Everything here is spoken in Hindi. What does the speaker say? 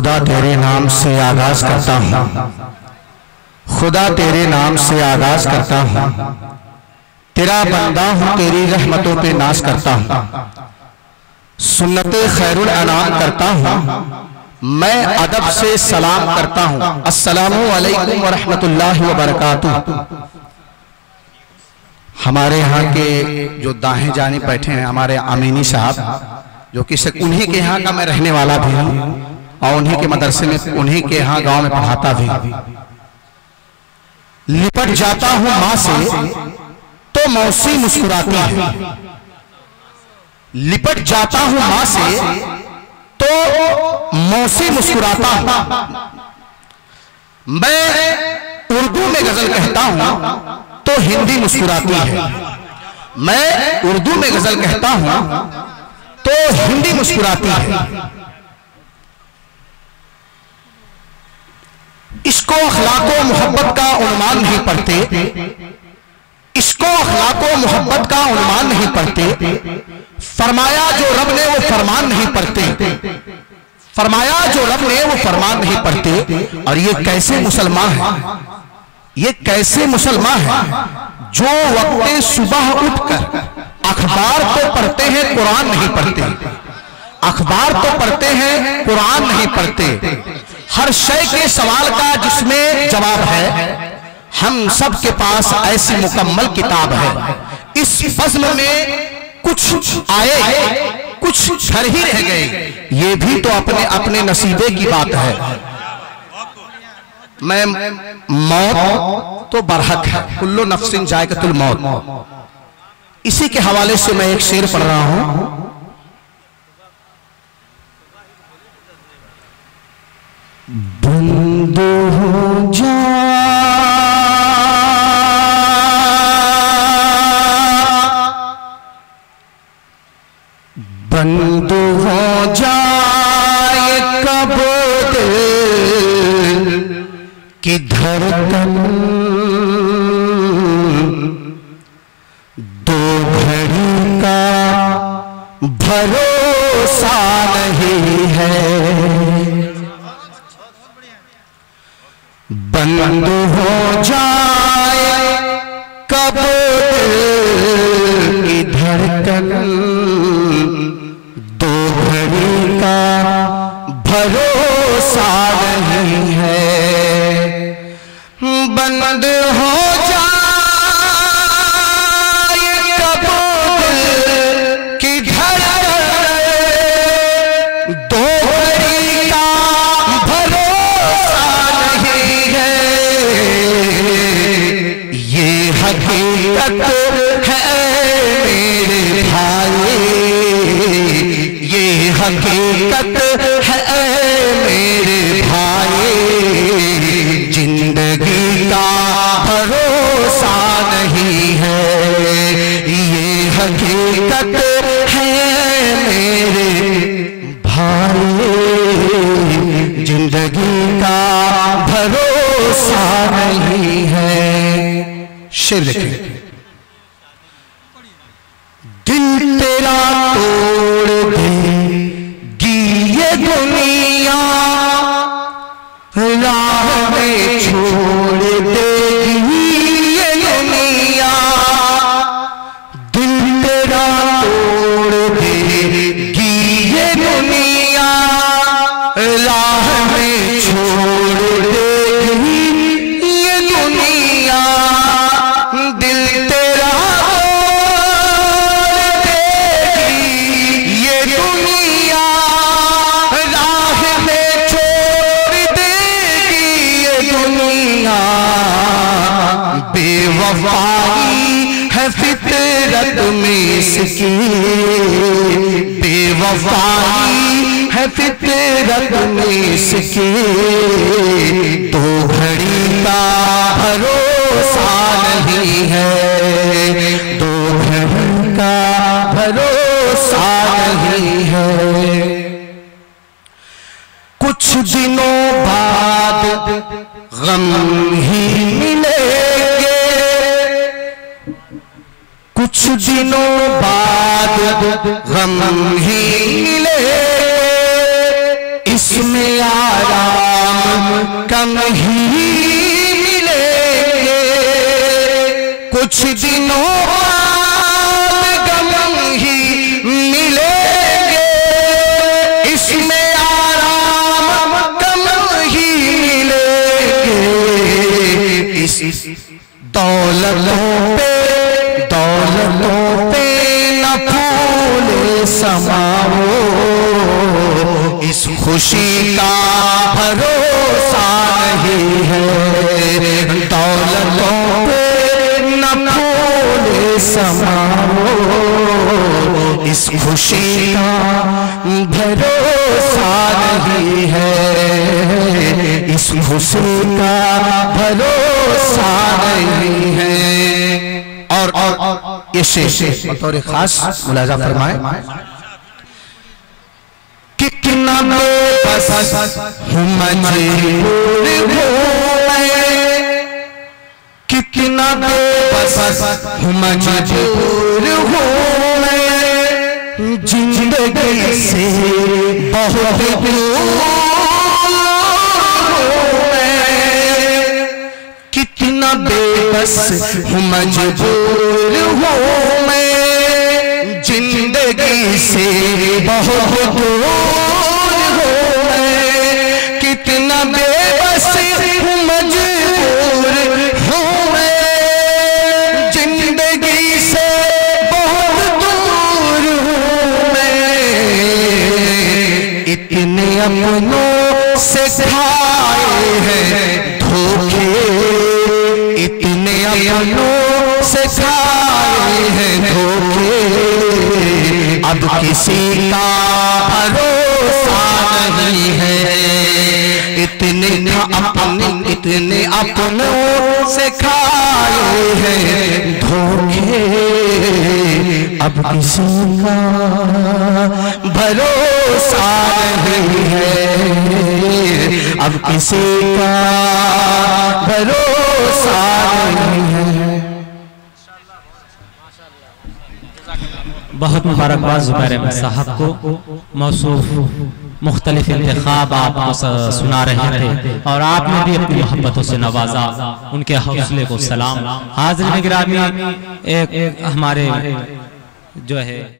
खुदा तेरे नाम से आगाज करता हूँ, खुदा तेरे नाम से आगाज करता हूँ, तेरा बंदा हूँ, तेरी रहमतों पे नाज करता हूँ, सुन्नते खैरुल अनाम करता हूँ, मैं अदब से सलाम करता हूँ। अस्सलामु अलैकुम व रहमतुल्लाहि व बरकातुहू। हमारे यहाँ के जो दाएं जाने बैठे हैं हमारे अमीनी साहब, जो कि उन्हीं के यहाँ का मैं रहने वाला भी हूँ और उन्हीं के मदरसे में, उन्हीं के यहाँ गांव में पढ़ाता भी। लिपट जाता हूँ माँ से तो मौसी मुस्कुराती है, लिपट जाता हूँ माँ से तो मौसी मुस्कुराता हूँ। मैं उर्दू में गजल कहता हूँ तो हिंदी मुस्कुराती है, मैं उर्दू में गजल कहता हूँ तो हिंदी मुस्कुराती है। इसको अखलाको मोहब्बत का उन्मान नहीं पढ़ते, इसको अखलाको मोहब्बत का उन्मान नहीं पढ़ते, फरमाया जो रब ने वो फरमान नहीं पढ़ते, फरमाया जो रब ने वो फरमान नहीं पढ़ते। और ये कैसे मुसलमान है, ये कैसे मुसलमान है जो वक्त सुबह उठकर अखबार तो पढ़ते हैं कुरान नहीं पढ़ते, अखबार तो पढ़ते हैं कुरान नहीं पढ़ते। हर शय के सवाल का जिसमें जवाब है, हम सब के पास ऐसी मुकम्मल किताब है। इस बज़्म में कुछ आए कुछ घर ही रह गए, ये भी तो अपने अपने नसीबे की बात है। मैं मौत तो बरहक है, कुल्लु नफ्सिन जायकतुल मौत, इसी के हवाले से मैं एक शेर पढ़ रहा हूं। बंद हो जा बंद हो जाए कब दिल की धड़कन, दो घड़ी का भरोसा नहीं है, बंद हो जाए कब दिल की धड़कन, दो घड़ी का भरोसा नहीं है, बंद हो हकीकत है मेरे भाई, जिंदगी का भरोसा नहीं है, ये हकीकत है मेरे भाई, जिंदगी का भरोसा नहीं है। शेर लिखे, दिल तेरा तोड़ देगी ये दुनिया, राह में छोड़ देगी ये दुनिया, दिल तेरा तोड़ देगी ये दुनिया, राह में छोड़ देगी ये दुनिया, दिल तेरा बेवफाई है फितरत में इसकी, बेवफाई है फितरत में इसकी, तो घड़ी का भरोसा नहीं है, तो घड़ी का भरोसा नहीं है। कुछ दिनों बाद गम ही मिलेंगे, कुछ दिनों बाद गम ही मिले, इसमें आराम कम ही मिलेंगे, कुछ दिनों बाद गम ही मिलेंगे। इसमें आराम कम ही मिलेंगे, इस दौलतों पे न फूले समाओ, इस खुशी का भरोसा नहीं है। दौलतों पे न फूले समाओ, इस खुशी का भरोसा नहीं है, इस खुशी का भरोसा नहीं है। और ये शेर बतौर खास मुलाजा फरमाए, कितना बेबस हूँ मजबूर हूँ मैं, कितना बेबस हूँ मजबूर हूँ मैं, जिंदगी से बहुत दूर हूँ मैं। कितना बेबस हूँ मजबूर हूँ मैं, जिंदगी से बहुत दूर हूँ मैं। कितना बेबस हूँ मजबूर हूँ मैं, जिंदगी से बहुत दूर हूँ मैं। इतने अपनों से खाए हैं धोखे, इतने अपनों से खाए हैं धोखे, अब किसी का भरोसा नहीं है। इतने अपनों से खाए हैं धोखे, अब किसी का भरोसा नहीं है, अब किसी का भरोसा नहीं है। बहुत मुबारकबाद ज़ुबैर अहमद साहब को। मौसूफ मुख्तलिफ इंतखाब आप सुना रहे थे और आपने भी अपनी मोहब्बतों से नवाजा, उनके हौसले को सलाम। हाज़िरीन गिरामी, एक हमारे जो है